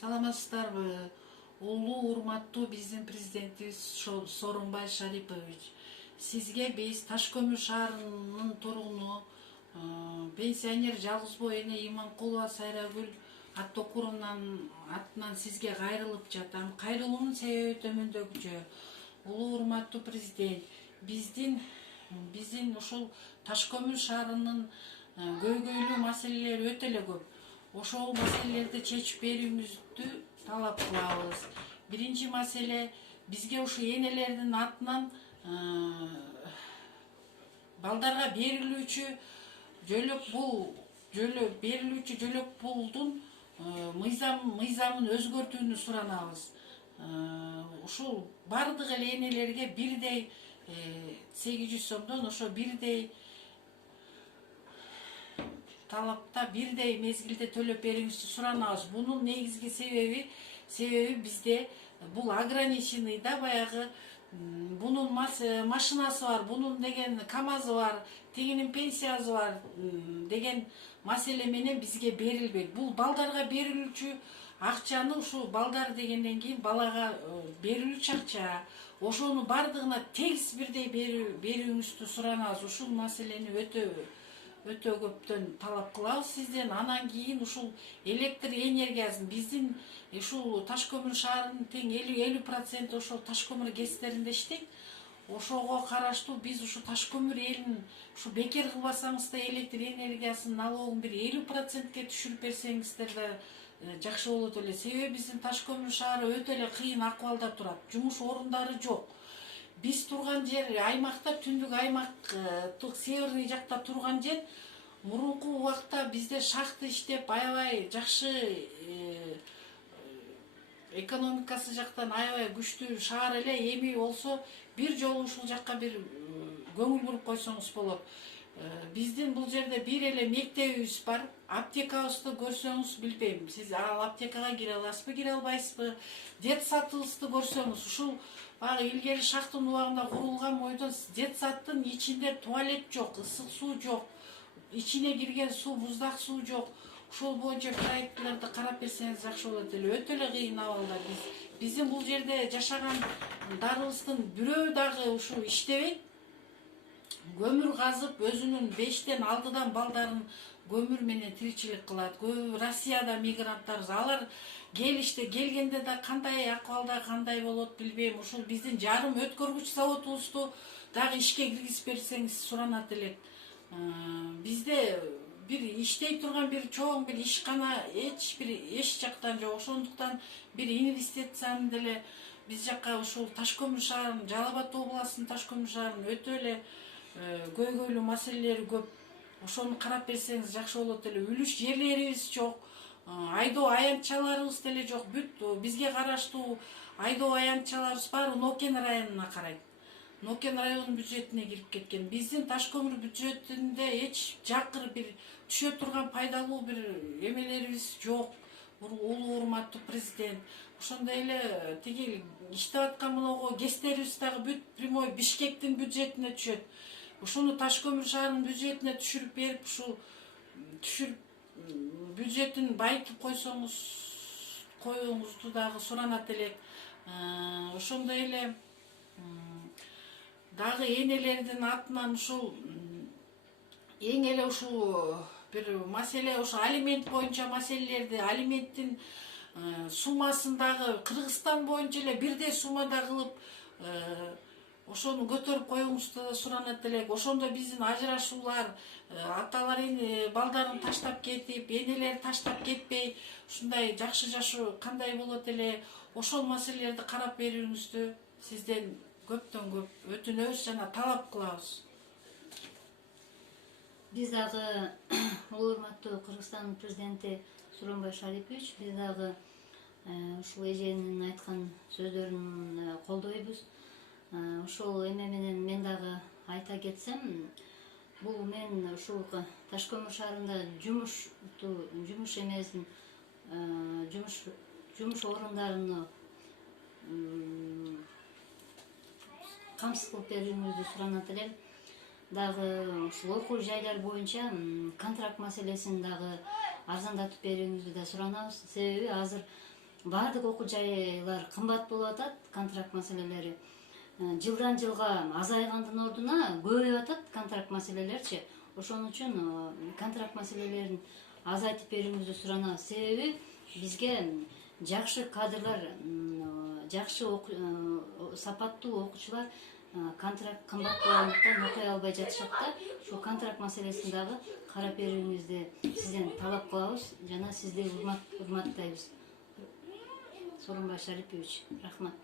Саламатсыздарбы? Улуу урматтуу биздин президентибиз Сооронбай Шарипович. Сизге биз Ташкөмүр шаарынын тургуну, пенсионер жалгыз боо эне Иманкулова Сайрагүл Аттокуровнун атынан сизге кайрылып жатам. Кайрылуунун себеби төмөндөгүчө. Улуу урматтуу президент, биздин ушул Ташкөмүр шаарынын көйгөйлүү маселелери өтө эле көп. Ошол маселелерди чечип берүүңүздү талап кылабыз. Биринчи маселе, бизге ушу энелердин атынан балдарга берилүүчү жөлөк пулдун мыйзамын өзгөртүүнү суранабыз. Ушул бардык эле энелерге бирдей 800 сомдон ошо бирдей талапта бирдей мезгилде төлөп берүүңүздү суранабыз. Бунун негизги себеби бизде бул ограниченныйда баягы бунун машинасы бар, бунун деген КАМАЗы бар, тигинин пенсиясы бар деген маселе менен бизге берилбейт. Бул балдарга берилүүчү акчаны ушул балдар дегенден кийин балага берилүүчү акча, ошону бардыгына тегиз бирдей берүүңүздү суранабыз. Ушул маселени өтө көптөн талап кылабыз сизден. Анан кийин ушул электр энергиясын биздин ушул Ташкөмүр шаарынын тең 50% ошол Ташкөмүр ГЭСтеринде иштейт. Ошого караштуу биз ушу Ташкөмүр элин ушу бекер кылбасаңыз да электр энергиясынын налогун бир 50%ке түшүрүп берсеңиздер да жакшы болот эле. Себеби биздин Ташкөмүр шаары өтө эле кыйын акыбалда турат. Жумуш орундары жок. Биз турган жер аймакта, түндүк аймактык северный жакта турган жер, мурунку убакта бизде шахта иштеп аябай жакшы экономикасы жактан аябай күчтүү шаар эле. Эми болсо бир жолу ушул жакка бир көңүл буруп койсоңуз болот. Биздин бул жерде бир эле мектебибиз бар. Аптекабызды көрсөңүз, билбейм, сиз ал аптекага кире аласызбы, кире албайсызбы? Детсадыбызды көрсөңүз, ушул баягы илгери шахтын убагында курулган бойдон детсаддын ичинде туалет жок, ысык суу жок, ичине кирген суу буздак суу жок. Ушул боюнча проектлерди карап берсеңиз жакшы болот эле. Өтө эле кыйын абалда биздин бул жерде жашаган дарыбыздын бирөө дагы ушу иштебейт. Көмүр казып, өзүнүн 5тен 6дан балдарын көмүр менен тиричилик кылат. Россияда мигранттар, алар келгенде да кандай акыбалда кандай болот билбейм. Ушул биздин жарым өткөргүч заводубузду дагы ишке киргизип берсеңиз суранат элек. Бизде бир иштей турган бир чоң бир ишкана эч жактан жок. Ошондуктан бир инвестицияны деле биз жакка ушул Ташкөмүр шаарынын, Жалал Абад областынын Ташкөмүр шаарынын өтө эле көйгөйлүү маселелери көп. Ошону карап берсеңиз жакшы болот эле. Үлүш жерлерибиз жок. Айдоо аянтчаларыбыз деле жок. Бүт бизге караштуу айдоо аянтчаларыбыз баары Нокен районуна карайт. Нокен районунун бюджетине кирип кеткен. Биздин Ташкөмүр бюджетинде эч жакыр бир түшө турган пайдалуу бир эмелерибиз жок. Улуу урматтуу президент, ошондой эле тиги иштеп аткан моногу ГЭСтерибиз дагы бүт прямой Бишкектин бюджетине түшөт. Ушуну Ташкөмүр шаарынын бюджетине түшүрүп берип, ушул бюджетин байытып коюңузду дагы суранат элек. Ошондой эле дагы энелердин атынан ушул эң эле ушул бир маселе, ошо алимент боюнча маселелерди, алименттин суммасын дагы Кыргызстан боюнча эле бирдей суммада кылып ошону көтөрүп коюңузду да суранат элек. Ошондо биздин ажырашуулар, аталар балдарын таштап кетип, энелер таштап кетпей, ушундай жакшы жашоо кандай болот эле? Ошол маселелерди карап берүүңүздү сизден көптөн көп өтүнөбүз жана талап кылабыз. Биз дагы улуу урматтуу Кыргызстандын президенти Сооронбай Шарипович, биз дагы ушул эженин айткан сөздөрүн колдойбуз. Ошол эме менен мен дагы айта кетсем, бул мен ушул Ташкөмүр шаарында жумуш эмесин, жумуш орундарын камсыз кылып берүүңүздү суранат элем. Дагы ушул окуу жайлар боюнча контракт маселесин дагы арзандатып берүүңүздү да суранабыз. Себеби азыр баардык окуу жайлар кымбат болуп атат, контракт маселелери. Жылдан жылга азайгандын ордуна көбөйүп атат контракт маселелерчи. Ошон үчүн контракт маселелерин азайтып берүүңүздү суранабыз. Себеби бизге жакшы кадрлар, жакшы сапаттуу окуучулар контракт кымбат болгондуктан окуй албай жатышат да. Ушул контракт маселесин дагы карап берүүңүздү сизден талап кылабыз жана сизди урматтайбыз. Сооронбай Шарипович, рахмат.